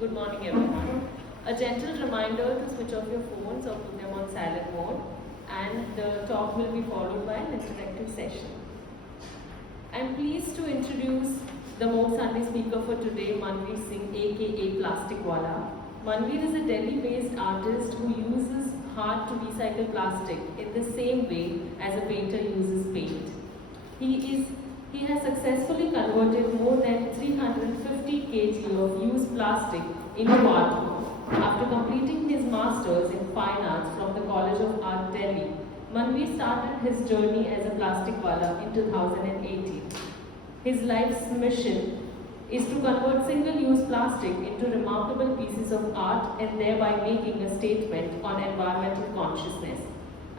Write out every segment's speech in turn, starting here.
Good morning, everyone. A gentle reminder to switch off your phones or put them on silent mode, and the talk will be followed by an interactive session. I'm pleased to introduce the Moog Sunday speaker for today, Manveer Singh, aka Plastic Wala. Manveer is a Delhi-based artist who uses hard to recycle plastic in the same way as a painter uses paint. He has successfully converted more than 350 kg of used plastic into art. After completing his masters in fine arts from the College of Art, Delhi, Manveer started his journey as a plastic wala in 2018. His life's mission is to convert single-use plastic into remarkable pieces of art and thereby making a statement on environmental consciousness.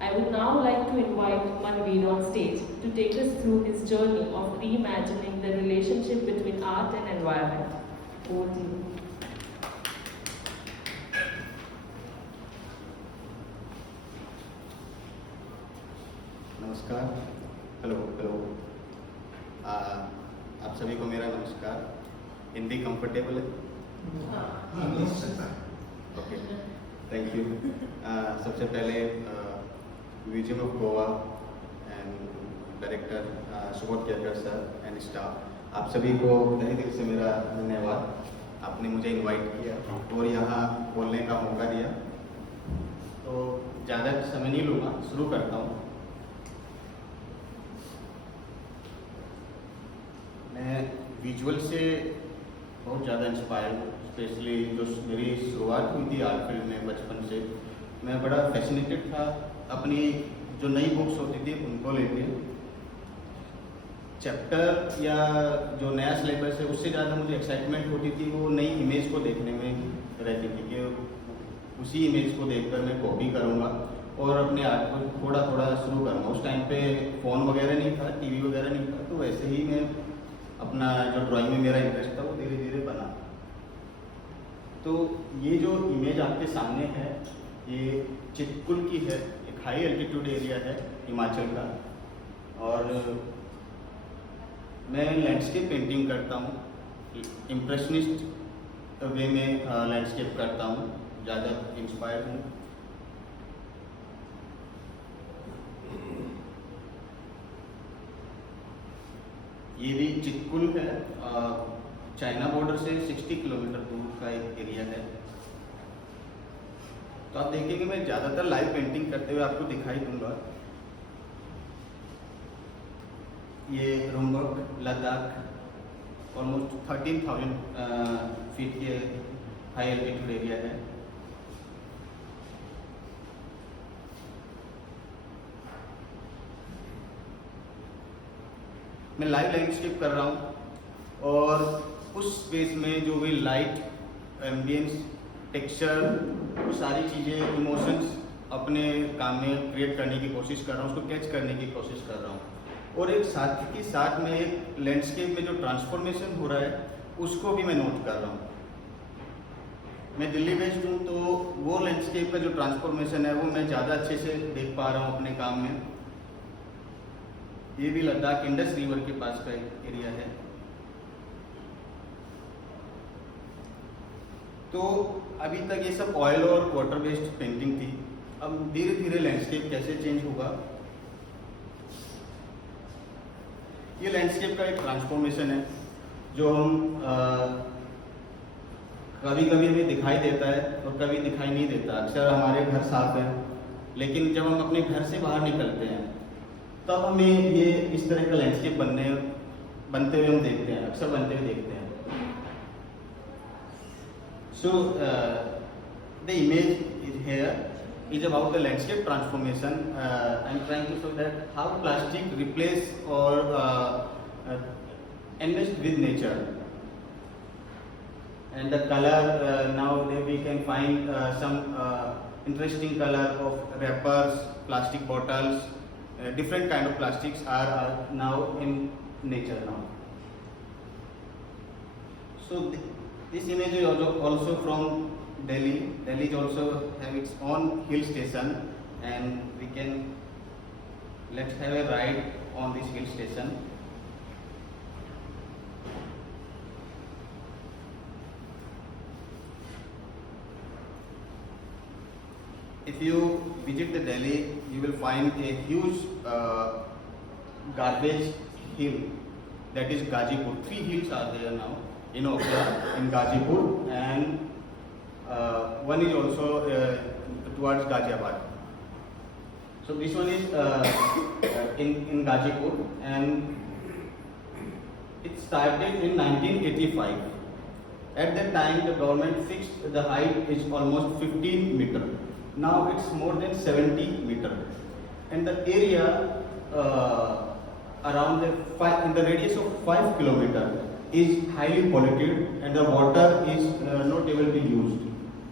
I would now like to invite Manveer on stage to take us through his journey of reimagining the relationship between art and environment. Over to you. नमस्कार, hello. आप सभी को मेरा नमस्कार। Hindi comfortable है? Okay, thank you. सबसे पहले museum of Goa and director Subodh Kerkar sir and staff, आप सभी को तहे दिल से मेरा धन्यवाद। आपने मुझे इनवाइट किया और यहाँ बोलने का मौका दिया। तो ज़्यादा समय नहीं लूँगा, शुरू करता हूँ। मैं विजुअल से बहुत ज़्यादा इंस्पायर हूँ, स्पेशली जो मेरी शुरुआत हुई थी आर्ट फील्ड में बचपन से। मैं बड़ा फैसिनेटेड था अपनी जो नई बुक्स होती थी उनको लेके। चैप्टर या जो नया सिलेबस है उससे ज़्यादा मुझे एक्साइटमेंट होती थी वो नई इमेज को देखने में रहती थी कि उसी इमेज को देखकर मैं कॉपी करूँगा और अपने आर्ट को थोड़ा थोड़ा शुरू करूँगा। उस टाइम पे फ़ोन वगैरह नहीं था, टीवी वगैरह नहीं था, तो वैसे ही मैं अपना जो ड्राइंग में मेरा इंटरेस्ट था वो धीरे धीरे बना। तो ये जो इमेज आपके सामने है ये चितकुल की है, एक हाई एल्टीट्यूड एरिया है हिमाचल का। और मैं लैंडस्केप पेंटिंग करता हूँ, इम्प्रेशनिस्ट वे में लैंडस्केप करता हूँ, ज़्यादा इंस्पायर हूँ। ये भी चितकुल है, चाइना बॉर्डर से 60 किलोमीटर दूर का एक एरिया है। तो आप देखेंगे मैं ज़्यादातर लाइव पेंटिंग करते हुए आपको दिखाई दूंगा। ये रुम्बक लद्दाख ऑलमोस्ट 13,000 फीट के हाई एल्टीट्यूड एरिया है। मैं लाइव लैंडस्केप कर रहा हूँ और उस स्पेस में जो भी लाइट, एम्बियंस, टेक्सचर, वो सारी चीज़ें, इमोशंस अपने काम में क्रिएट करने की कोशिश कर रहा हूँ, उसको कैच करने की कोशिश कर रहा हूँ। और एक साथ के साथ में एक लैंडस्केप में जो ट्रांसफॉर्मेशन हो रहा है उसको भी मैं नोट कर रहा हूँ। मैं दिल्ली बेस्ड हूँ तो वो लैंडस्केप का जो ट्रांसफॉर्मेशन है वो मैं ज़्यादा अच्छे से देख पा रहा हूँ अपने काम में। ये भी लद्दाख इंडस रिवर के पास का एक एरिया है। तो अभी तक ये सब ऑयल और वाटर बेस्ड पेंटिंग थी। अब धीरे धीरे लैंडस्केप कैसे चेंज होगा, ये लैंडस्केप का एक ट्रांसफॉर्मेशन है जो हम कभी कभी हमें दिखाई देता है और कभी दिखाई नहीं देता। अक्सर हमारे घर साफ है, लेकिन जब हम अपने घर से बाहर निकलते हैं तब हमें ये इस तरह का लैंडस्केप बनते हुए हम देखते हैं, अक्सर बनते हुए देखते हैं। So the image is here is about the landscape transformation. I'm trying to show that how plastic replace or enmeshed with nature. And the color, now we can find some interesting color of wrappers, plastic bottles, different kind of plastics are now in nature now. So this image is also from Delhi. Delhi is also have its own hill station, and let's have a ride on this hill station. if you visit the Delhi, you will find a huge garbage hill, that is Gazipur. 3 hills are there now in Okhla, in Gazipur, and one is also towards Ghaziabad. So this one is in Gazipur, and it started in 1985. At that time, the government fixed the height is almost 15 meter. Now it's more than 70 meter, and the area around in the radius of 5 kilometer is highly polluted, and the water is not able to be used.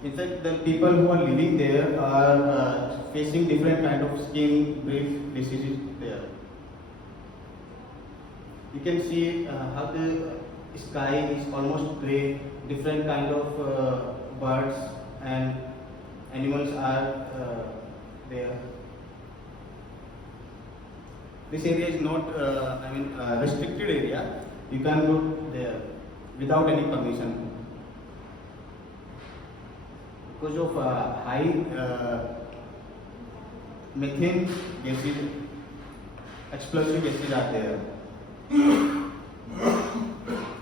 In fact, the people who are living there are facing different kind of skin, breath diseases there. You can see how the sky is almost grey, different kind of birds and animals are there. This area is not, restricted area. You can go there without any permission. Because of high methane gases, explosive gases are there.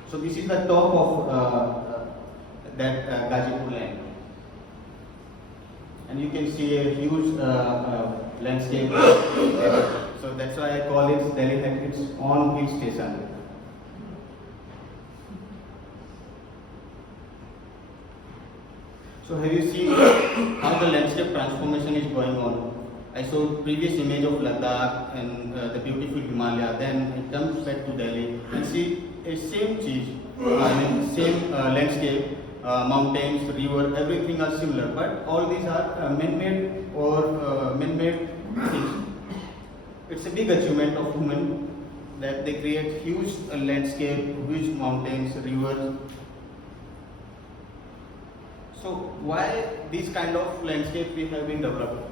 So this is the top of that Gazipur land, and you can see a huge landscape. So that's why I call it Delhi had its own hill station. So have you seen how the landscape transformation is going on? I showed previous image of Ladakh and the beautiful Himalaya. Then it comes back to Delhi and see a same cheese, same landscape, mountains, river, everything are similar. But all these are man-made or man-made things. It's a big achievement of human that they create huge landscape, huge mountains, rivers. So why these kind of landscape we have been developed?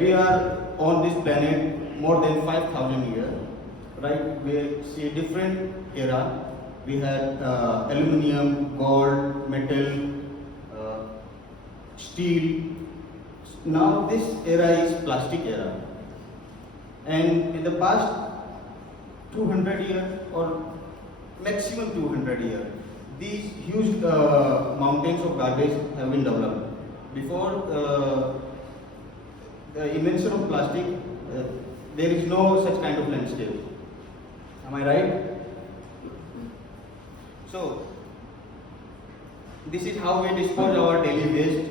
We are on this planet more than 5,000 years, right? We see different era. We had aluminum, gold, metal, steel. Now this era is plastic era. And in the past 200 years or maximum 200 years, these huge mountains of garbage have been developed. Before the invention of plastic, there is no such kind of landscape. Am I right? So, this is how we dispose our daily waste.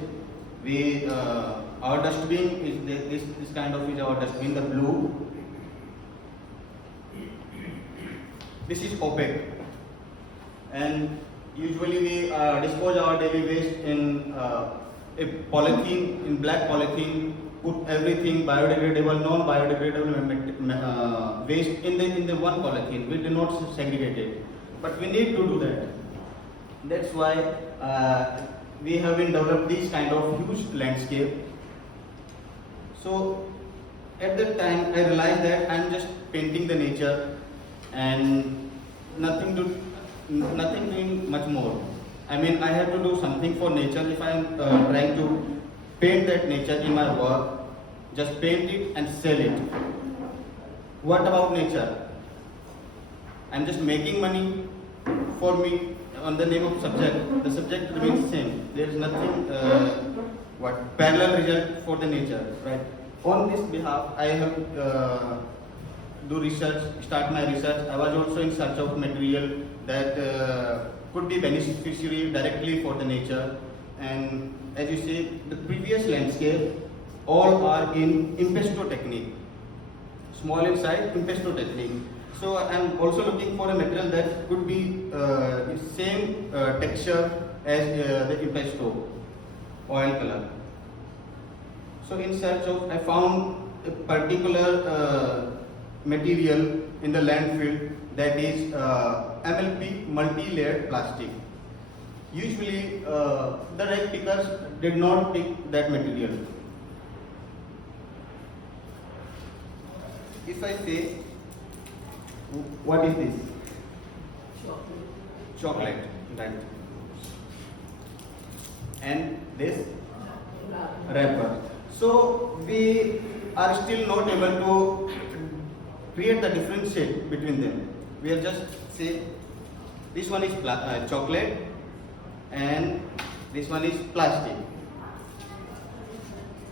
We our dustbin is this kind of is our dustbin, the blue. This is opaque, and usually we dispose our daily waste in a polythene, in black polythene. Put everything biodegradable, non-biodegradable waste in the one polythene. We do not segregate it, but we need to do that. That's why we have been developed these kind of huge landscape. So at that time I realized that I'm just painting the nature and nothing doing much more. I mean, I have to do something for nature. If I'm trying to paint that nature in my work, just paint it and sell it. What about nature? I'm just making money for me on the name of subject. The subject remains same. There is nothing parallel result for the nature, right? On this behalf, I have do research, start my research. I was also in search of material that could be beneficiary directly for the nature. And as you see, the previous landscape all are in impasto technique, small in size, impasto technique. So I am also looking for a material that could be same texture as the impasto oil color. So in search of, I found a particular material in the landfill, that is MLP, multi-layered plastic. Usually the rag pickers did not pick that material. If I say, what is this? Chocolate, right? And this? wrapper. So we are still not able to create the differentiate between them. We are just say this one is chocolate and this one is plastic.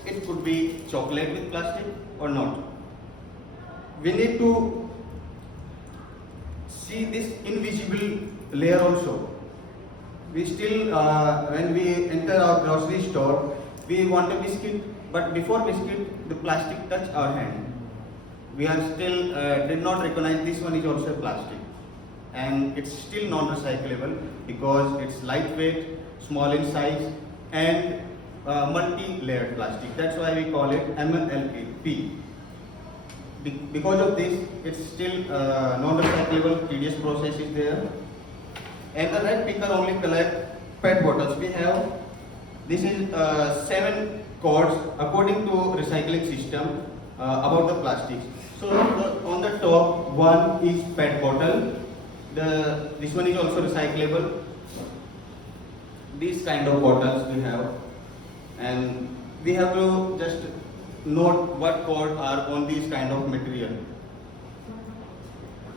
It could be chocolate with plastic or not. We need to see this invisible layer also. We still, when we enter our grocery store, we want a biscuit, but before biscuit, the plastic touch our hand. We are still did not recognize this one is also plastic, and it's still non-recyclable because it's lightweight, small in size, and multi-layered plastic. That's why we call it MLP. Because of this, it's still non-recyclable. Tedious process is there. And the red picker only collect PET bottles. We have this is 7 codes according to recycling system about the plastics. So on the top one is PET bottle. This one is also recyclable. These kind of bottles we have, and we have to just note what code are on these kind of material.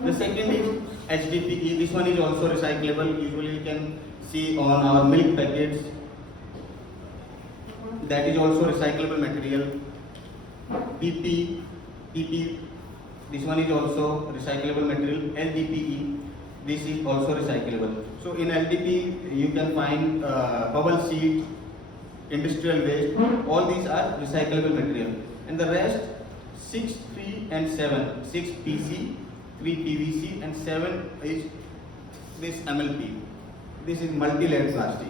The second is HDPE. This one is also recyclable. Usually you can see on our milk packets. That is also recyclable material. PP. This one is also recyclable material. LDPE. This is also recyclable. So in LDPE you can find bubble sheet, industrial waste. All these are recyclable material. And the rest 6, 3 and 7. 6 PC, 3 PVC and 7 is this MLP. This is multi-layered plastic.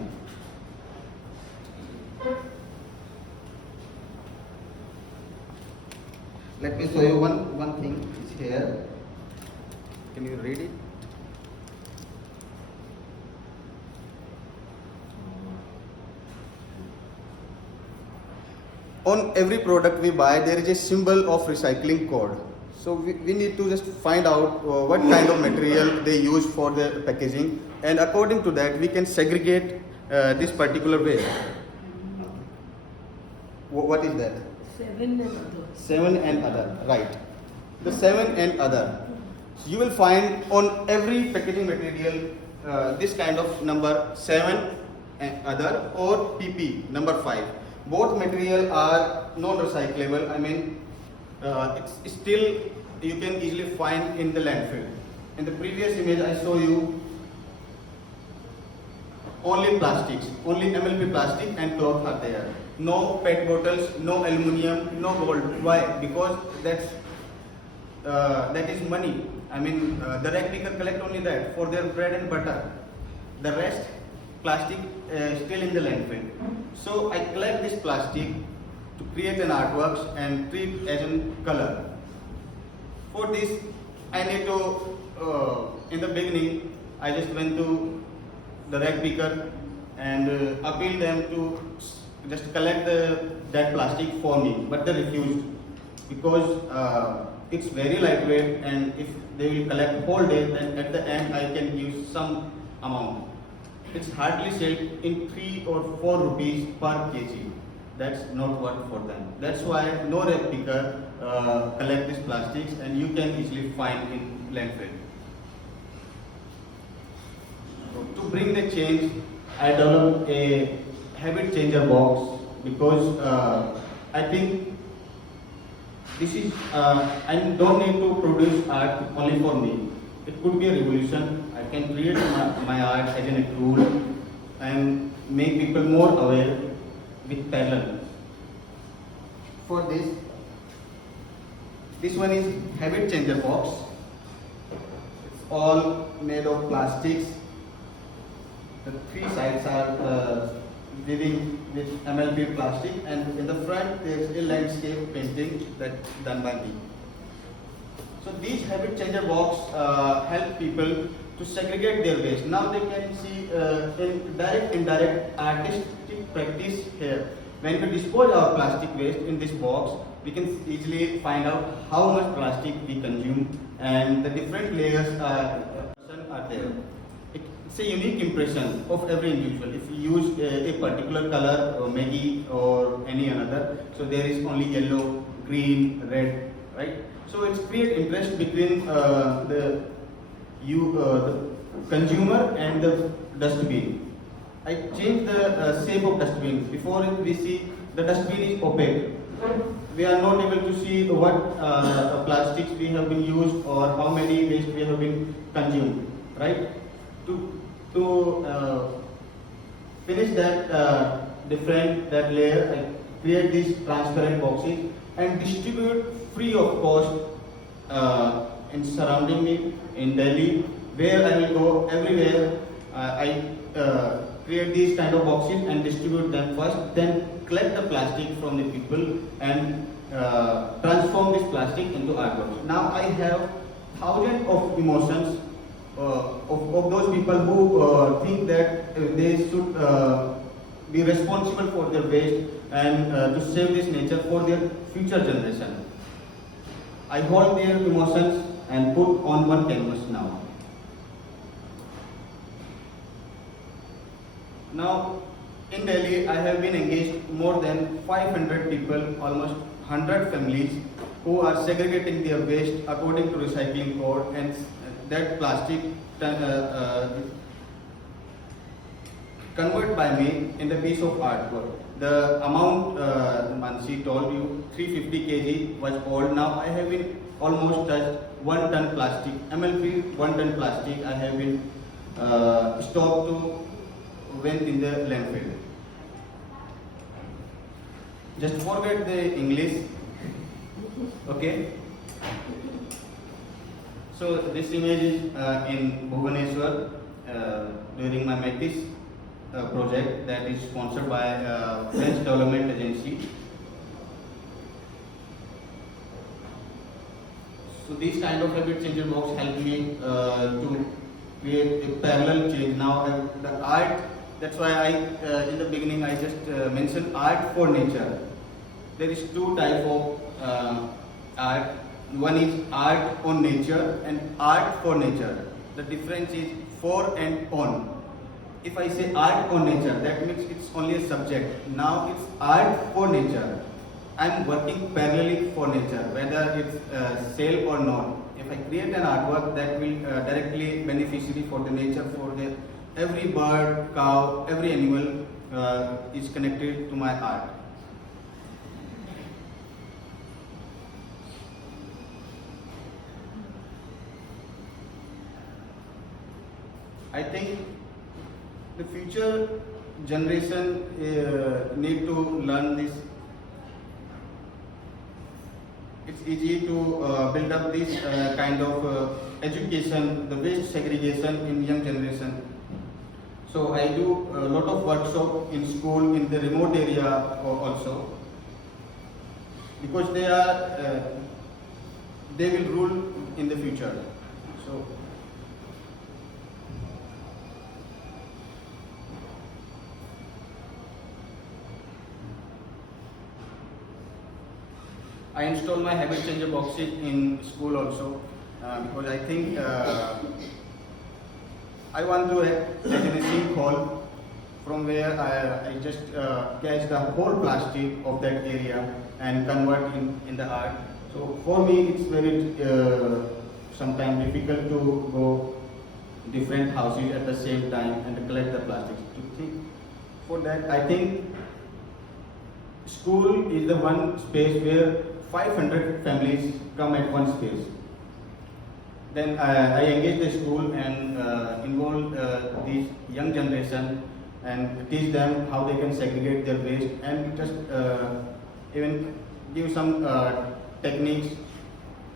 Let me show you one thing. It's here. Can you read it? On every product we buy, there is a symbol of recycling code. So we need to just find out what kind of material they use for the packaging, and according to that we can segregate this particular waste. What is that? 7 and other. 7 and other, right. The 7 and other. You will find on every packaging material this kind of number 7 and other or PP number 5. Both material are non-recyclable. I mean, it's still you can easily find in the landfill. In the previous image I show you only plastics, only MLP plastic and cloth are there. No PET bottles, no aluminium, no gold. Why? Because that is money. I mean, the rag picker collect only that for their bread and butter. The rest plastic still in the landfill. So I collect this plastic to create an artworks and treat as a color. For this, I need to, in the beginning, I just went to the rag picker and appealed them to just collect that plastic for me, but they refused because it's very lightweight, and if they will collect whole day, then at the end I can give some amount. It's hardly sold in 3 or 4 rupees per kg. That's not worth for them. That's why no rag picker collect these plastics, and you can easily find in landfill. To bring the change, I developed a habit changer box because I think this is I don't need to produce art only for me. It could be a revolution. I can create my art as a tool and make people more aware with parallel. For this one is habit changer box. It's all made of plastics. The 3 sides are living with MLP plastic, and in the front there is a landscape painting that's done by me. So these habit changer box help people to segregate their waste. Now they can see in direct, indirect artistic practice here. When we dispose our plastic waste in this box, we can easily find out how much plastic we consume and the different layers are there. it's a unique impression of every individual. If you use a particular color, or Maggie or any another, so there is only yellow, green, red, right? So it's create interest between the consumer and the dustbin. I changed the shape of dustbin. Before it, we see the dustbin is opaque. We are not able to see what plastics we have been used or how many waste we have been consumed, right? To finish that different that layer, I create these transparent boxes and distribute free of cost in surrounding me in Delhi, where I will go everywhere. I create these kind of boxes and distribute them first, then collect the plastic from the people and transform this plastic into artworks. Now I have thousands of emotions of those people who think that they should be responsible for their waste and to save this nature for their future generation. I hold their emotions and put on one canvas now. Now, in Delhi, I have been engaged more than 500 people, almost 100 families who are segregating their waste according to recycling code, and that plastic convert by me in the piece of artwork. The amount Mansi told you, 350 kg was old. Now I have been almost touched 1 ton plastic, ML-free 1 ton plastic. I have been stopped to went in the landfill. Just forget the English, okay? So this image is in Bhubaneswar during my METIS project that is sponsored by French Development Agency. So these kind of habit changer box help me to create a parallel change. Now the art, that's why I in the beginning I just mentioned art for nature. There is 2 types of art. One is art on nature and art for nature. The difference is for and on. If I say art on nature, that means it's only a subject. Now it's art for nature. I'm working parallelly for nature, whether it's sale or not. If I create an artwork that will directly beneficiary for the nature, for the every bird, cow, every animal is connected to my art. I think the future generation need to learn this. It's easy to build up this kind of education, the waste segregation in young generation. So I do a lot of workshop in school, in the remote area also, because they will rule in the future. So I install my habit changer boxes in school also because I think I want to act as in a sink hall from where I just catch the whole plastic of that area and convert in the art. So for me it's very sometimes difficult to go different houses at the same time and collect the plastics. For that I think school is the one space where 500 families come at one space. Then I engage the school and involve this young generation and teach them how they can segregate their waste and just even give some techniques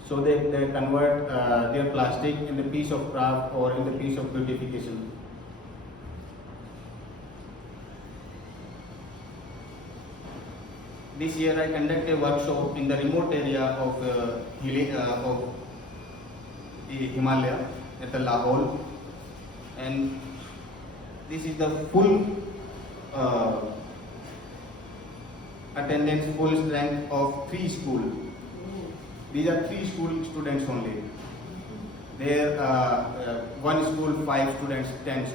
so that they convert their plastic in the piece of craft or in the piece of beautification. This year I conduct a workshop in the remote area of Himalaya at the Lahore, and this is the full attendance, full strength of 3 schools. These are 3 school students only. there one school 5 students, 10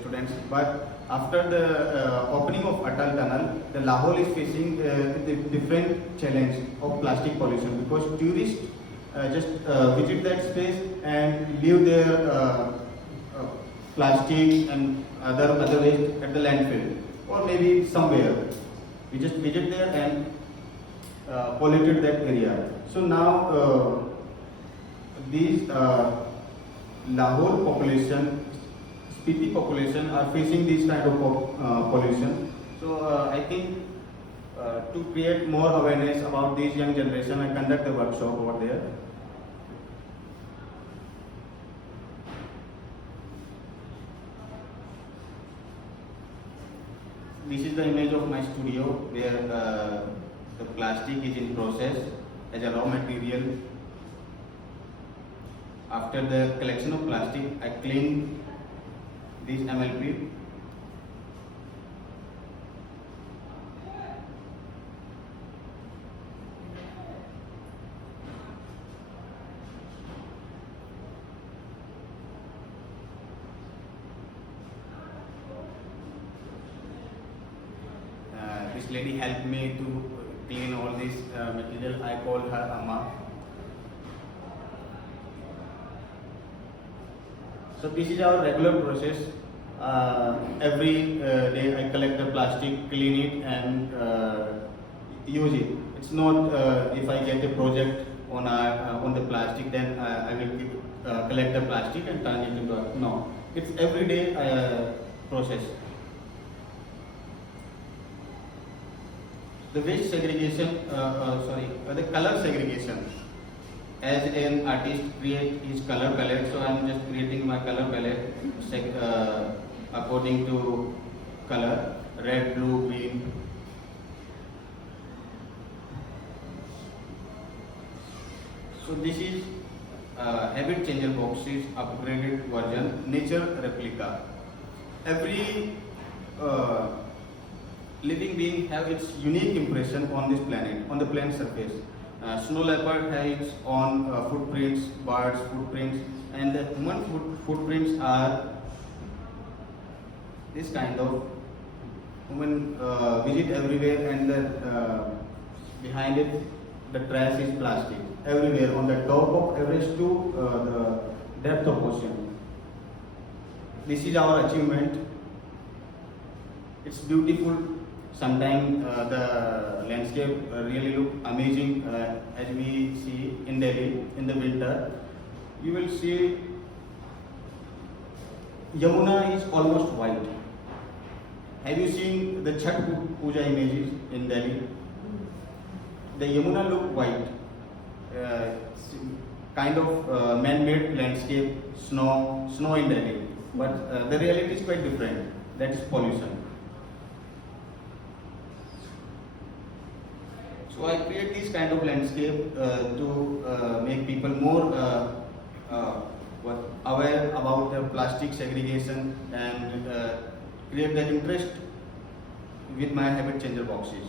students, but after the opening of Atal Tunnel, the Lahore is facing the different challenge of plastic pollution because tourists just visit that space and leave their plastic and other waste at the landfill or maybe somewhere. We just visit there and polluted that area. So now these Lahore population, Spiti population are facing this kind of pollution. So I think to create more awareness about this young generation, I conduct a workshop over there. This is the image of my studio where the plastic is in process as a raw material. After the collection of plastic, I clean this MLP. This lady helped me to clean all this material. I call her Amma. So this is our regular process. Every day I collect the plastic, clean it and use it. It's not if I get a project on the plastic, then I will collect the plastic and turn it into a, no. It's everyday process. The waste segregation, the color segregation. As an artist create his color palette, so I am just creating my color palette according to color, red, blue, green. So this is habit changer boxes upgraded version, nature replica. Every living being have its unique impression on this planet, on the planet surface. Snow leopard has its own footprints, birds footprints, and the human footprints are this kind of human visit everywhere, and the behind it the trash is plastic everywhere on the top of Everest to the depth of ocean. This is our achievement. It's beautiful. Sometimes the landscape really look amazing as we see in Delhi in the winter. You will see Yamuna is almost white. Have you seen the Chhat Puja images in Delhi? The Yamuna look white, kind of man-made landscape, snow in Delhi. But the reality is quite different. That is pollution. So I create this kind of landscape to make people more aware about the plastic segregation and create that interest with my habit changer boxes.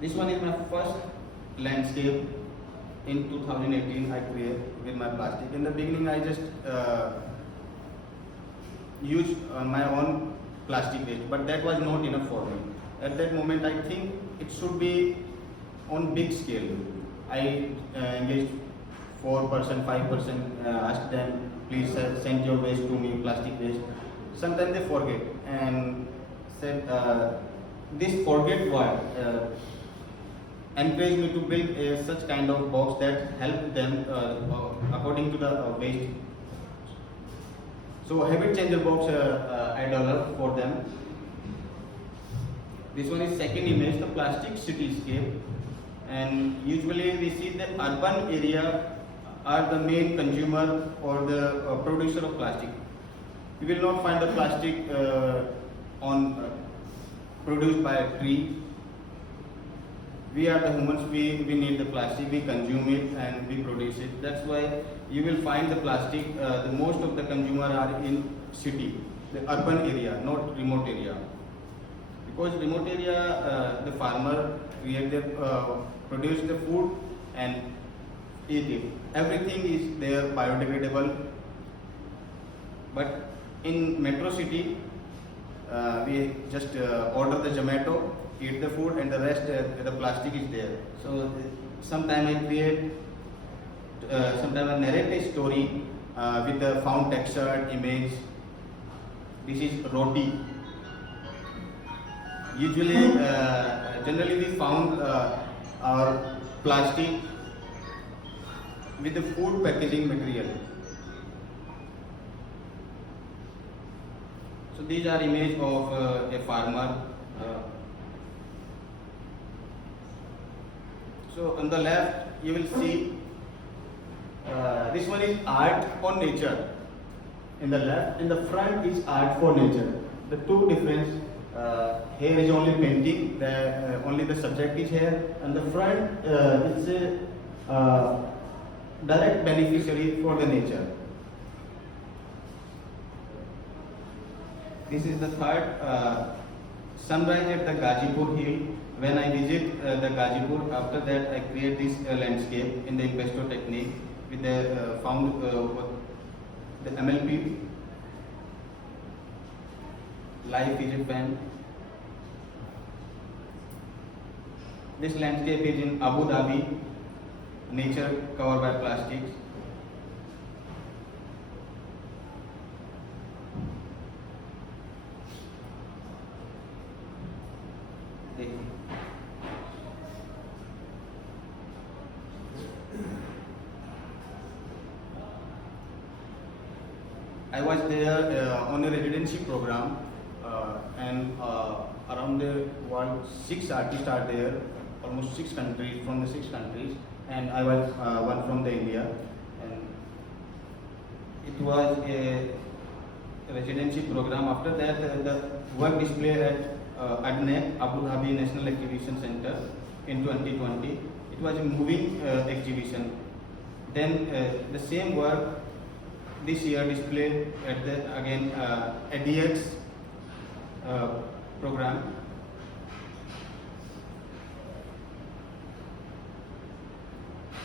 This one is my first landscape in 2018 I create with my plastic. In the beginning I just used my own plastic waste, but that was not enough for me. At that moment I think it should be on big scale. I engaged 4%, 5%, asked them, please send your waste to me, plastic waste. Sometimes they forget and said, this forget word encouraged me to build such kind of box that help them according to the waste. So habit changer box I developed for them. This one is second image, the plastic cityscape. And usually we see the urban area are the main consumer or the producer of plastic. You will not find the plastic produced by a tree. We are the humans, we need the plastic, we consume it and we produce it. That's why you will find the plastic, the most of the consumer are in city, the urban area, not remote area. Because remote area, the farmer create their, produce the food and eat it. Everything is there biodegradable. But in Metro City, we just order the Zomato, eat the food, and the rest the plastic is there. So sometimes I create, sometimes I narrate a story with the found texture image. This is roti. Usually, generally we found our plastic with the food packaging material. So these are image of a farmer. So on the left you will see this one is art or nature. In the left, in the front is art for nature. The two difference. Here is only painting. Only the subject is here, and the front it's a direct beneficiary for the nature. This is the third sunrise at the Gazipur hill. When I visit the Gazipur, after that I create this landscape in the Impasto technique with the found the MLP live fidget pen. This landscape is in Abu Dhabi, nature covered by plastics. I was there on a residency program, and around the world, 6 artists are there, almost 6 countries, from the 6 countries, and I was one from the India, and it was a residency program. After that, the work display at ADNEC, Abu Dhabi National Exhibition Center, in 2020. It was a moving exhibition. Then the same work this year displayed at the again ADX program.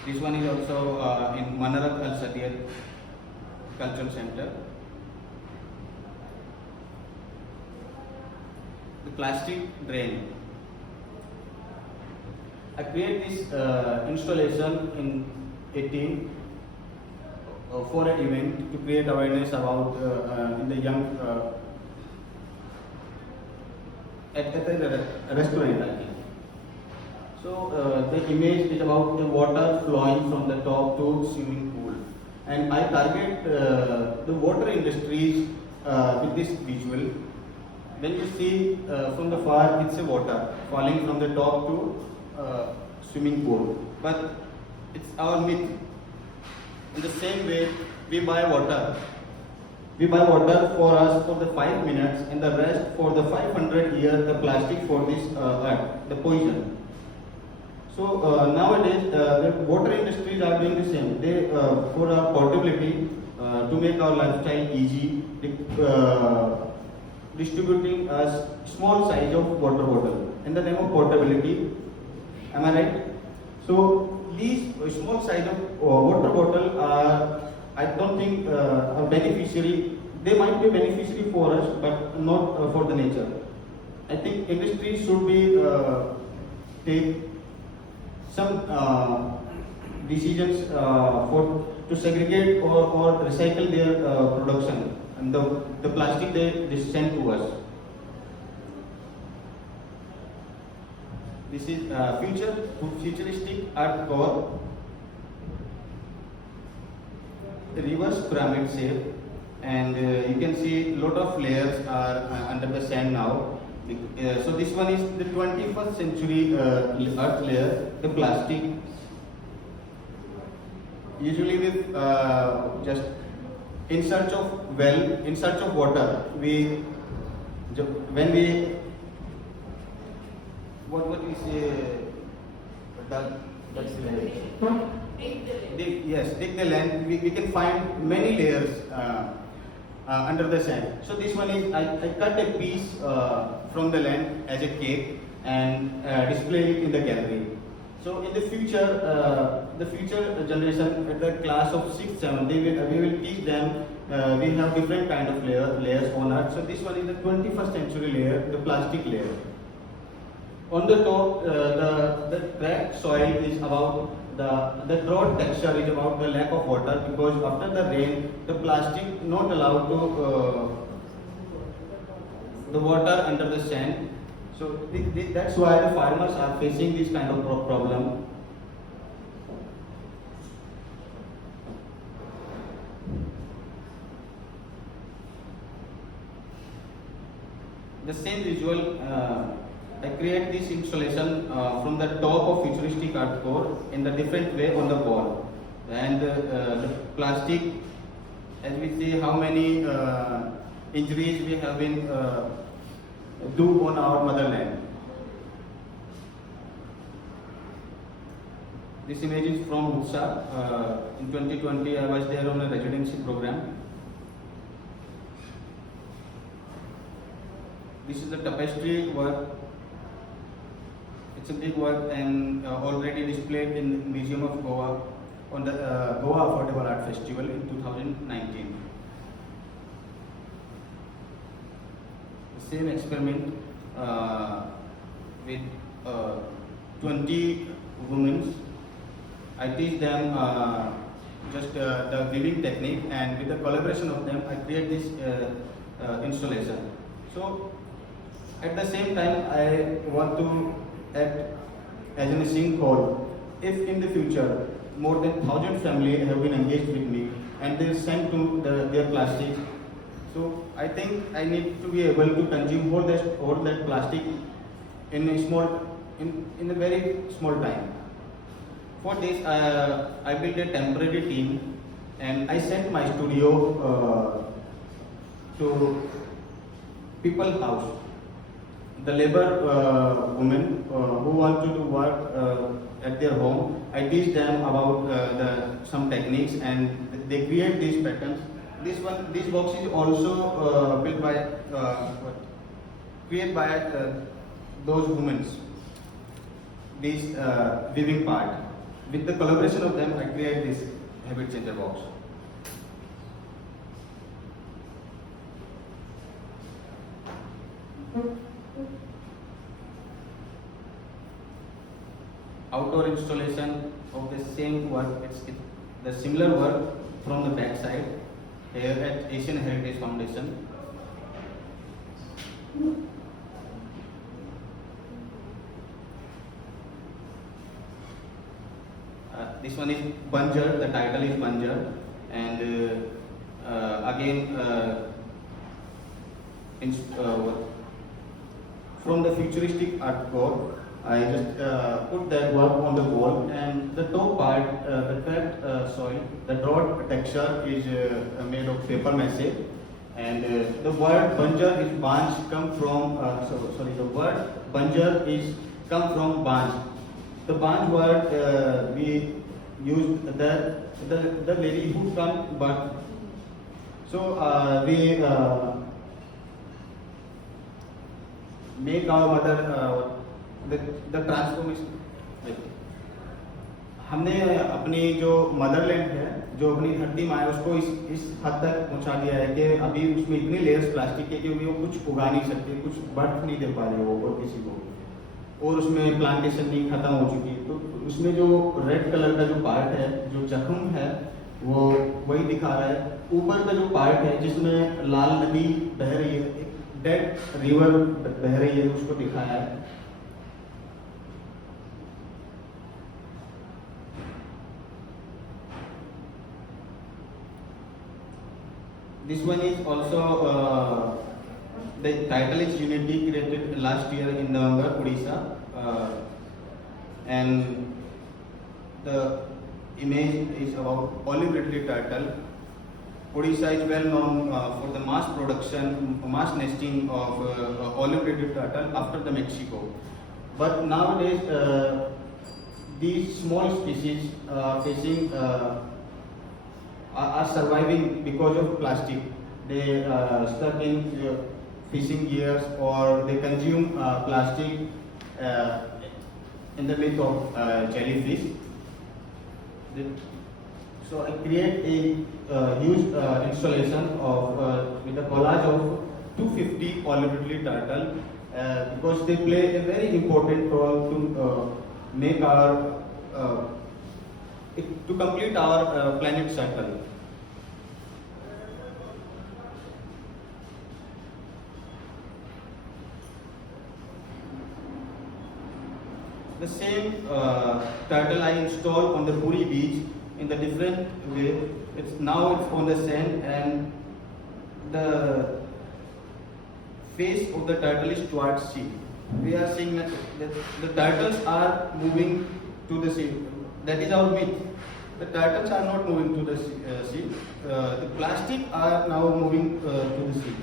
This one is also in Manarat Al Sadir Cultural Center. The plastic drain. I create this installation in 18 for an event to create awareness about in the young at the restaurant, I think. So the image is about the water flowing from the top to swimming pool, and I target the water industries with this visual. When you see from the far, it's a water falling from the top to swimming pool, but it's our myth. In the same way, we buy water. We buy water for us for the 5 minutes, and the rest for the 500 years, the plastic for this earth, the poison. So nowadays, the water industries are doing the same. They, for our portability, to make our lifestyle easy, distributing a small size of water bottle in the name of portability. Am I right? So these small size of water bottle are, I don't think, a beneficiary. They might be beneficiary for us, but not for the nature. I think industry should be take some decisions to segregate or recycle their production and the plastic they send to us. This is futuristic art core, reverse pyramid shape, and you can see lot of layers are under the sand now. So this one is the 21st century earth layer, the plastic. Usually with just in search of water, when we what we say, dig the land, we can find many layers under the sand. So this one is, I cut a piece from the land as a cake and display it in the gallery. So in the future, the future generation at the class of 6th, 7th, we will teach them. We have different kind of layers on Earth. So this one is the 21st century layer, the plastic layer. On the top, the cracked soil is about the drought texture is about the lack of water, because after the rain, the plastic not allowed to the water under the sand. So that's why the farmers are facing this kind of problem. The same visual, I create this installation from the top of futuristic art core in the different way on the wall, and the plastic, as we see how many injuries we have been do on our motherland. This image is from Utsa. In 2020, I was there on a residency program. This is the tapestry work. It's a big work and already displayed in the Museum of Goa on the Goa Affordable Art Festival in 2019. The same experiment with 20 women. I teach them just the weaving technique, and with the collaboration of them, I create this installation. So, at the same time, I want to act as a sinkhole. If in the future more than 1,000 families have been engaged with me and they send to their plastics, so I think I need to be able to consume all that plastic in a very small time. For this, I built a temporary team, and I sent my studio to people's house. The labor women who want to do work at their home, I teach them about some techniques, and they create these patterns. This box is also built by created by those women. This weaving part. With the collaboration of them, I create this habit changer box. Outdoor installation of the same work, it's the similar work from the back side here at Asian Heritage Foundation. This one is Banjar, the title is Banjar, and again from the futuristic art core, I just put that work on the wall, and the top part, the cracked soil, the drought texture is made of paper mache, and the word Banjar is Banj come from, the word Banjar is come from Banj. The Banj word we used the lady who come, but so we make our mother the transformation. हमने अपनी जो Motherland है, जो अपनी धरती माँ है, उसको इस हद तक पहुँचा दिया है कि अभी उसमें इतने लेयर्स प्लास्टिक के कि वो कुछ उगा नहीं सकते, कुछ बर्थ नहीं दे पा रहे वो और किसी को, और उसमें प्लांटेशन नहीं खत्म हो चुकी। तो उसमें जो रेड कलर का जो पार्ट है, जो जख्म है, वो वही दिखा रहा है। ऊपर का जो पार्ट है जिसमें लाल नदी बह रही है, एक डेड रिवर बह रही है, उसको दिखाया है। This one is also the title is Unity, created last year in November, Odisha, and the image is about olive ridley turtle. Odisha is well known for the mass production, mass nesting of olive ridley turtle after the Mexico. But nowadays, these small species facing are surviving because of plastic. They stuck in fishing gears, or they consume plastic in the myth of jellyfish. So I create a huge installation of with a collage of 250 olive turtle because they play a very important role to make our to complete our planet circle. The same turtle I install on the Puri beach in the different way. Now it's on the sand and the face of the turtle is towards sea. We are seeing that the turtles are moving to the sea. That is our myth. The turtles are not moving to the sea. The plastic are now moving to the sea.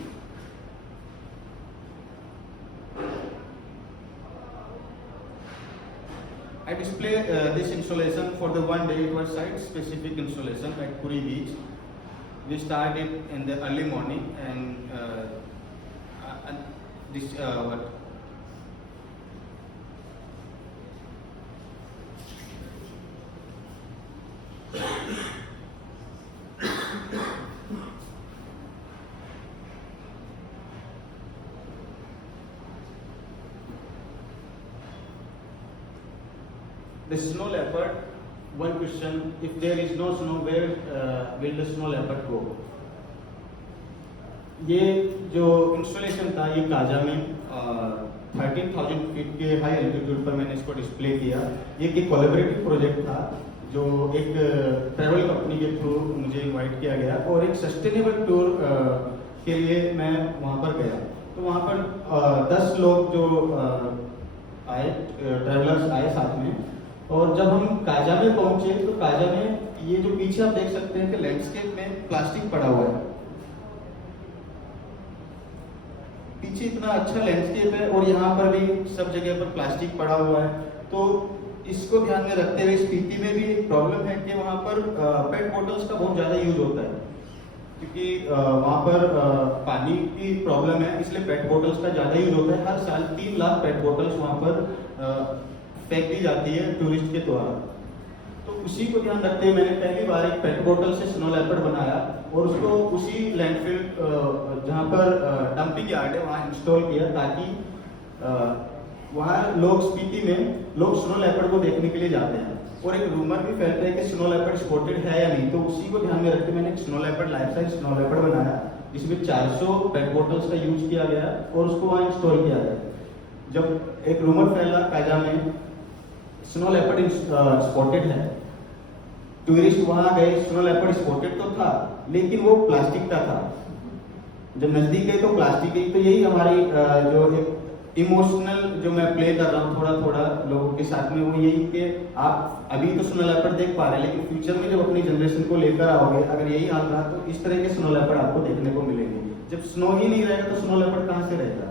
I display this installation for the one day. It was site-specific installation at Puri Beach. We started in the early morning and this what? The snow leopard. One question: if there is no snow, where will the snow leopard go? ये जो installation था ये काजा में 13,000 feet के high altitude पर मैंने इसको display किया। ये एक कोलैबोरेटिव प्रोजेक्ट था जो एक ट्रैवल कंपनी के थ्रू मुझे इनवाइट किया गया और एक सस्टेनेबल टूर के लिए मैं वहाँ पर गया। तो वहाँ पर 10 लोग जो आए, ट्रैवलर्स आए साथ में, और जब हम काजा में पहुंचे तो काजा में ये जो पीछे आप देख सकते हैं कि लैंडस्केप में प्लास्टिक पड़ा हुआ है। पीछे इतना अच्छा लैंडस्केप है और यहाँ पर भी सब जगह पर प्लास्टिक पड़ा हुआ है। तो इसको ध्यान में रखते हुए स्पीति में भी एक प्रॉब्लम है कि वहाँ पर पेट बोटल्स का बहुत ज़्यादा यूज होता है, क्योंकि वहाँ पर पानी की प्रॉब्लम है, इसलिए पेट बोटल्स का ज़्यादा यूज होता है। हर साल 3 लाख पेट बोटल्स वहाँ पर फेंक दी जाती है टूरिस्ट के द्वारा। तो उसी को ध्यान रखते हुए मैंने पहली बार एक पेट बोतल से स्नो लेपर्ड बनाया और उसको उसी लैंडफिल जहाँ पर डंपिंग यार्ड है वहाँ इंस्टॉल किया, ताकि वहाँ लोग स्पीति में लोग स्नो लेपर्ड को देखने के लिए जाते हैं और एक रूमर भी फैलता है कि स्नो लेपर्ड स्पॉटेड है या नहीं। तो उसी को ध्यान में रखते मैंने एक snow leopard life size snow leopard बनाया जिसमें 400 पेट बोटल्स का यूज किया गया और उसको वहाँ इंस्टॉल किया गया। जब एक रूमर फैला काजा में स्नो लेपर्ड स्पॉटेड है, टूरिस्ट वहां गए, स्नो लेपर्ड स्पॉटेड तो था लेकिन वो प्लास्टिक का था। जब नजदीक गए तो प्लास्टिक की। तो यही हमारी जो एक इमोशनल जो मैं प्ले कर रहा हूँ थोड़ा थोड़ा लोगों के साथ में, वो यही कि आप अभी तो स्नो लेपर्ड देख पा रहे हैं लेकिन फ्यूचर में जब अपनी जनरेशन को लेकर आओगे, अगर यही हाल रहा तो इस तरह के स्नो लेपर्ड आपको देखने को मिलेंगे। जब स्नो ही नहीं रहेगा तो स्नो लेपर्ड कहाँ से रहेगा?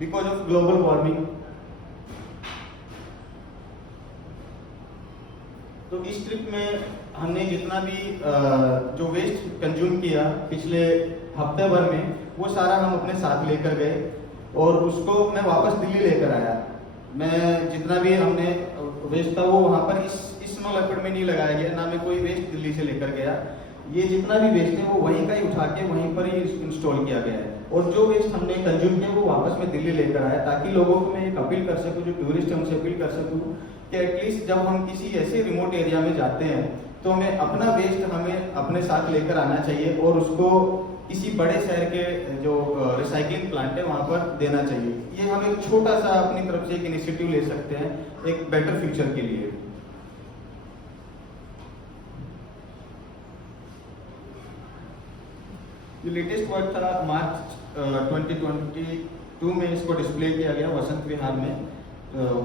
Because of global warming. तो इस ट्रिप में हमने जितना भी जो वेस्ट कंज्यूम किया पिछले हफ्ते भर में, वो सारा हम अपने साथ लेकर गए और उसको मैं वापस दिल्ली लेकर आया। मैं जितना भी हमने वेस्ट था वो वहाँ पर इस स्नो लेपर्ड में नहीं लगाया गया, ना मैं कोई वेस्ट दिल्ली से लेकर गया। ये जितना भी वेस्ट है वो वहीं का ही उठा के वहीं पर ही इंस्टॉल किया गया है और जो वेस्ट हमने कंज्यूम किया वो वापस मैं दिल्ली लेकर आया, ताकि लोगों को मैं एक अपील कर सकूँ, जो टूरिस्ट है उनसे अपील कर सकूँ कि एटलीस्ट जब हम किसी ऐसे रिमोट एरिया में जाते हैं तो हमें अपना वेस्ट हमें अपने साथ लेकर आना चाहिए और उसको किसी बड़े शहर के जो रिसाइकलिंग प्लांट है वहाँ पर देना चाहिए। ये हम एक छोटा सा अपनी तरफ से एक इनिशिएटिव ले सकते हैं एक बेटर फ्यूचर के लिए। ये लेटेस्ट वर्क था मार्च 2022 में, इसको डिस्प्ले किया गया वसंत विहार में।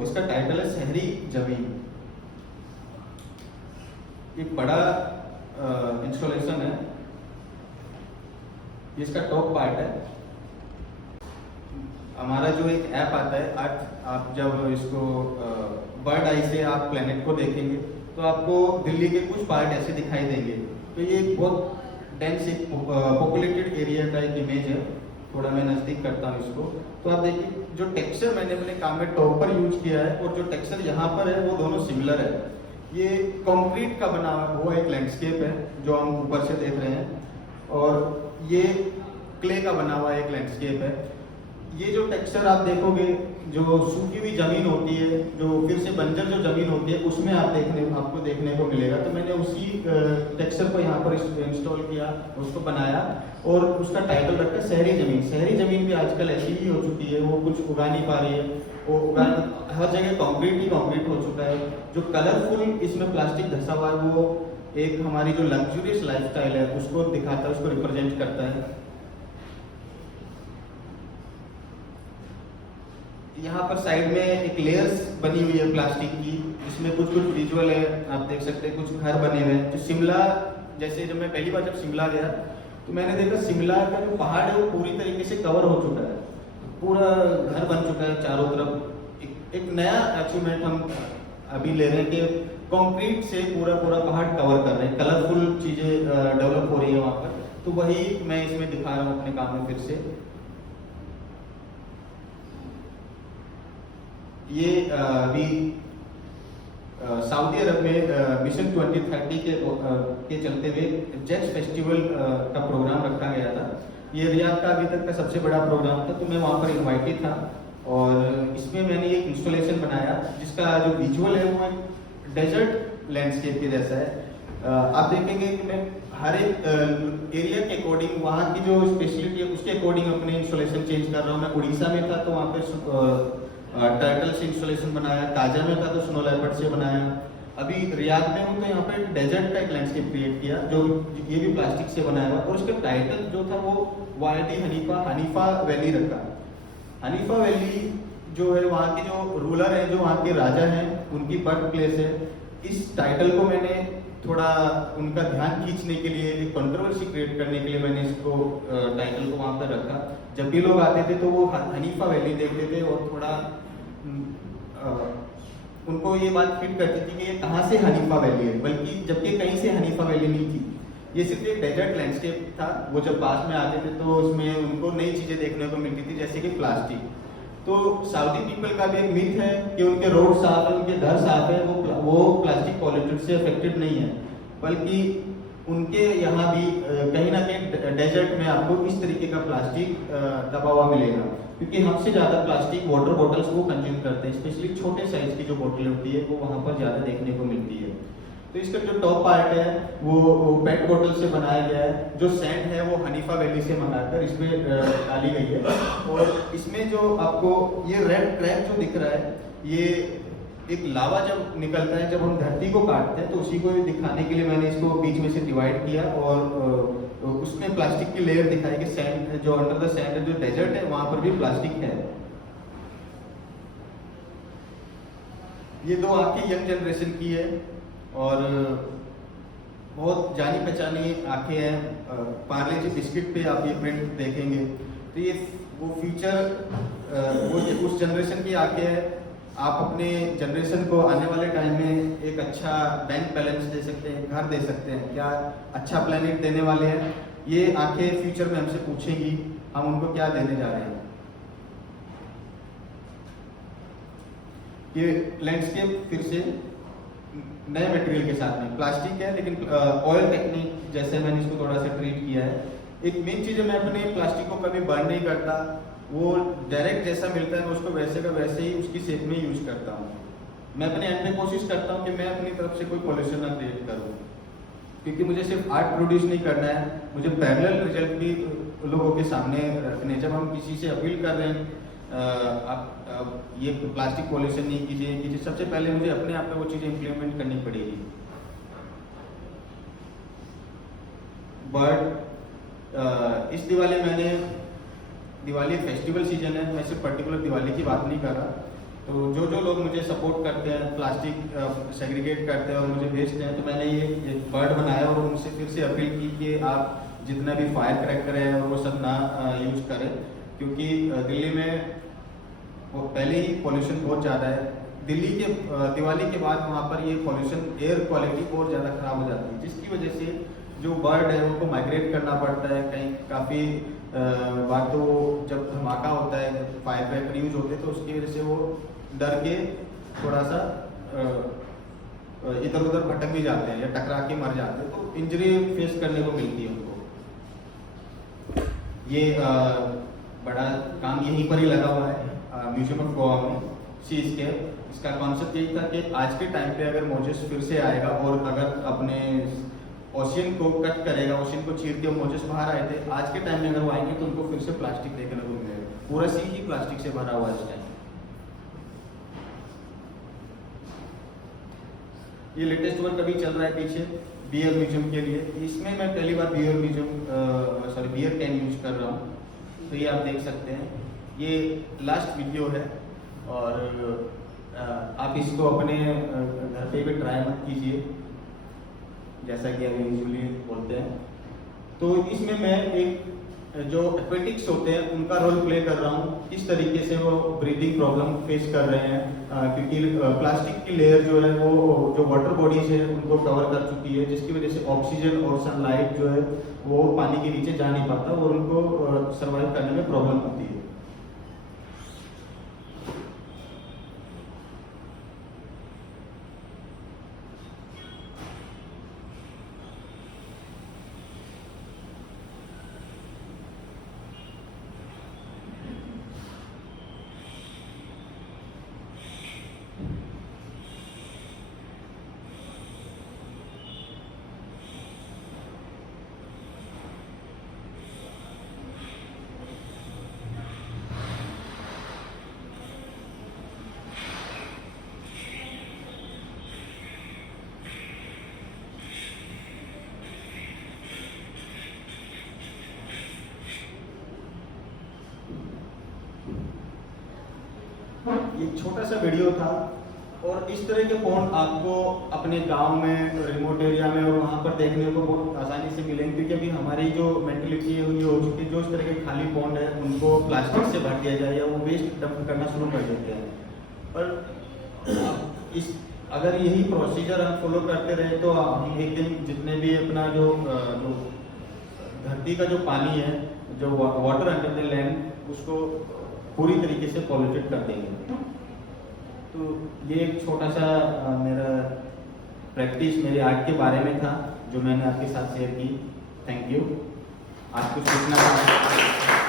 इसका टाइटल है शहरी जमीन। एक बड़ा इंस्टॉलेशन है, इसका टॉप पार्ट है। हमारा जो एक ऐप आता है अर्थ, आप जब इसको बर्ड आई से आप प्लेनेट को देखेंगे तो आपको दिल्ली के कुछ पार्ट ऐसे दिखाई देंगे। तो ये बहुत डेंस एक पॉपुलेटेड एरिया का एक इमेज है। थोड़ा मैं नज़दीक करता हूँ इसको, तो आप देखिए जो टेक्सचर मैंने अपने काम में टॉप पर यूज किया है और जो टेक्सचर यहाँ पर है वो दोनों सिमिलर है। ये कंक्रीट का बना हुआ एक लैंडस्केप है जो हम ऊपर से देख रहे हैं, और ये क्ले का बना हुआ एक लैंडस्केप है। ये जो टेक्सचर आप देखोगे, जो सूखी हुई जमीन होती है, जो फिर से बंजर जो जमीन होती है, उसमें आपको देखने को मिलेगा। तो मैंने उसी टेक्सचर को यहाँ पर इंस्टॉल किया, उसको बनाया, और उसका टाइटल रखा शहरी जमीन। शहरी जमीन भी आजकल ऐसी ही हो चुकी है, वो कुछ उगा नहीं पा रही है, वो हर जगह कंक्रीट ही कंक्रीट हो चुका है। जो कलरफुल इसमें प्लास्टिक धसा हुआ है, वो एक हमारी जो लग्जूरियस लाइफस्टाइल है उसको दिखाता है, उसको रिप्रेजेंट करता है। यहाँ पर साइड में एक लेयर्स बनी हुई है प्लास्टिक की, जिसमें कुछ कुछ विजुअल है, आप देख सकते हैं। कुछ घर बने हुए हैं जो शिमला, जैसे जब मैं पहली बार जब शिमला गया तो मैंने देखा शिमला का जो पहाड़ है वो पूरी तरीके से कवर हो चुका है, पूरा घर बन चुका है चारों तरफ। एक नया अचीवमेंट हम अभी ले रहे हैं कि कंक्रीट से पूरा पूरा पहाड़ कवर कर रहे हैं, कलरफुल चीजें डेवलप हो रही है वहाँ पर। तो वही मैं इसमें दिखा रहा हूँ अपने काम में फिर से। ये अभी सऊदी अरब में मिशन 2030 के चलते हुए जेट्स फेस्टिवल का प्रोग्राम रखा गया था। ये रियाद का अभी तक का सबसे बड़ा प्रोग्राम था, तो मैं वहाँ पर इन्वाइटेड था, और इसमें मैंने एक इंस्टॉलेशन बनाया जिसका जो विजुअल है वो एक डेजर्ट लैंडस्केप के जैसा है। आप देखेंगे कि मैं हर एक एरिया के अकॉर्डिंग, वहाँ की जो स्पेशलिटी है उसके अकॉर्डिंग अपने इंस्टॉलेशन चेंज कर रहा हूँ। मैं उड़ीसा में था तो वहाँ पे टर्टल से इंस्टॉलेशन बनाया, ताजा में था तो स्नो लेपर्ड से बनाया। अभी रियाद में हूँ तो यहाँ पे डेजर्ट का एक लैंडस्केप क्रिएट किया, जो ये भी प्लास्टिक से बनाया हुआ, और उसका टाइटल जो था वो वादी हनीफा वैली रखा। हनीफा वैली जो है वहाँ के जो रूलर है, जो वहाँ के राजा हैं, उनकी बर्थ प्लेस है। इस टाइटल को मैंने थोड़ा उनका ध्यान खींचने के लिए, एक कंट्रोवर्सी क्रिएट करने के लिए मैंने इसको टाइटल को वहाँ पर रखा। जब भी लोग आते थे तो वो हनीफा वैली देखते थे, और थोड़ा उनको ये बात फिट करती थी कि ये कहाँ से हनीफा वैली है, बल्कि जबकि कहीं से हनीफा वैली नहीं थी, ये सिर्फ एक डेजर्ट लैंडस्केप था। वो जब पास में आते थे तो उसमें उनको नई चीज़ें देखने को मिलती थी, जैसे कि प्लास्टिक। तो सऊदी पीपल का भी एक मिथ है कि उनके रोड साफ है, उनके घर साफ है, वो प्लास्टिक पॉल्यूटेड से अफेक्टेड नहीं है, बल्कि उनके यहाँ भी कहीं ना कहीं डेजर्ट में आपको इस तरीके का प्लास्टिक दबा हुआ मिलेगा, क्योंकि हमसे ज़्यादा प्लास्टिक वाटर बॉटल्स वो कंज्यूम करते हैं, स्पेशली छोटे साइज की जो बोतलें होती है वो वहाँ पर ज़्यादा देखने को मिलती है। तो इसका जो टॉप पार्ट है वो पेट बोतल से बनाया गया है। जो सैंड है वो हनीफा वैली से मंगाकर इसमें डाली गई है, और इसमें जो आपको ये रेड क्रैक जो दिख रहा है, ये एक लावा जब निकलता है जब हम धरती को काटते हैं, तो उसी को दिखाने के लिए मैंने इसको बीच में से डिवाइड किया, और उसमें प्लास्टिक की लेयर दिखाई कि सैंड जो अंडर द सैंड जो डेजर्ट है वहां पर भी प्लास्टिक है। ये दो आपकी यंग जनरेशन की है, और बहुत जानी पहचानी आंखें हैं। पार्ले जी बिस्किट पे आप ये प्रिंट देखेंगे, तो ये वो फ्यूचर वो उस जनरेशन की आंखें हैं। आप अपने जनरेशन को आने वाले टाइम में एक अच्छा बैंक बैलेंस दे सकते हैं, घर दे सकते हैं, क्या अच्छा प्लेनेट देने वाले हैं। ये आंखें फ्यूचर में हमसे पूछेंगी हम उनको क्या देने जा रहे हैं। ये लैंडस्केप फिर से नए मटेरियल के साथ में प्लास्टिक है, लेकिन ऑयल टेक्निक जैसे मैंने इसको थोड़ा सा ट्रीट किया है। एक मेन चीज़ है, मैं अपने प्लास्टिक को कभी बर्न नहीं करता, वो डायरेक्ट जैसा मिलता है मैं उसको वैसे का वैसे ही उसकी शेप में यूज करता हूँ। मैं अपने एंड में कोशिश करता हूँ कि मैं अपनी तरफ से कोई पॉल्यूशन ना क्रिएट करूँ, क्योंकि मुझे सिर्फ आर्ट प्रोड्यूस नहीं करना है, मुझे पैरेलल रिजल्ट भी लोगों के सामने रखने। जब हम किसी से अपील कर रहे हैं आप ये प्लास्टिक पॉल्यूशन नहीं कीजिए, सबसे पहले मुझे अपने आप में वो चीज़ें इम्प्लीमेंट करनी पड़ेगी। बट इस दिवाली मैंने, दिवाली फेस्टिवल सीजन है, मैं सिर्फ पर्टिकुलर दिवाली की बात नहीं कर रहा। तो जो लोग मुझे सपोर्ट करते हैं, प्लास्टिक सेग्रीगेट करते हैं और मुझे भेजते हैं, तो मैंने ये एक बर्ड बनाया और उनसे फिर से अपील की कि आप जितना भी फायर क्रैकर है वो सब ना यूज करें, क्योंकि दिल्ली में वो पहले ही पॉल्यूशन बहुत ज़्यादा है। दिल्ली के दिवाली के बाद वहाँ पर ये पॉल्यूशन, एयर क्वालिटी बहुत ज़्यादा ख़राब हो जाती है, जिसकी वजह से जो बर्ड है उनको माइग्रेट करना पड़ता है कहीं। काफ़ी बार तो जब धमाका होता है, फायर क्रैकर यूज होते हैं, तो उसकी वजह से वो डर के थोड़ा सा इधर उधर भटक भी जाते हैं या टकरा के मर जाते हैं, तो इंजरी फेस करने को मिलती है उनको। ये बड़ा काम यहीं पर ही लगा हुआ है म्यूजियम ऑफ गोवा में, सी स्केप। इसका कॉन्सेप्ट यही था कि आज के टाइम पे अगर मोजेस फिर से आएगा और अगर अपने ओशियन को कट करेगा, ओशियन को चीर के मोजेस बाहर आए थे, आज के टाइम में अगर वो आएंगे तो उनको फिर से प्लास्टिक देखने को मिलेगा। पूरा सी ही प्लास्टिक से भरा हुआ है इस टाइम। ये लेटेस्ट वर्क अभी चल रहा है पीछे बियर म्यूजियम के लिए। इसमें मैं पहली बार बियर कैन यूज कर रहा हूँ, तो ये आप देख सकते हैं। ये लास्ट वीडियो है और आप इसको अपने घर पे भी ट्राई मत कीजिए, जैसा कि अभी यूजुअली बोलते हैं। तो इसमें मैं एक जो एक्वेटिक्स होते हैं उनका रोल प्ले कर रहा हूँ, किस तरीके से वो ब्रीदिंग प्रॉब्लम फेस कर रहे हैं, क्योंकि प्लास्टिक की लेयर जो है वो जो वाटर बॉडीज है उनको कवर कर चुकी है, जिसकी वजह से ऑक्सीजन और सनलाइट जो है वो पानी के नीचे जा नहीं पाता और उनको सर्वाइव करने में प्रॉब्लम होती है। ये छोटा सा वीडियो था और इस तरह के पॉन्ड आपको अपने गांव में, रिमोट एरिया में और वहाँ पर देखने को बहुत आसानी से मिलेंगे, क्योंकि अभी हमारी जो मेंटलिटी है ये हो चुकी है, जो इस तरह के खाली पॉन्ड है उनको प्लास्टिक से भर दिया जाए या वो वेस्ट डंप करना शुरू कर देते हैं। पर अगर यही प्रोसीजर हम फॉलो करते रहे तो हम एक दिन जितने भी अपना जो धरती का जो पानी है, जो वाटर अंडर द लैंड, उसको पूरी तरीके से पॉल्यूटेड कर देंगे। तो ये एक छोटा सा मेरा प्रैक्टिस मेरे आर्ट के बारे में था जो मैंने आपके साथ शेयर की। Thank you. आज कुछ पूछना था?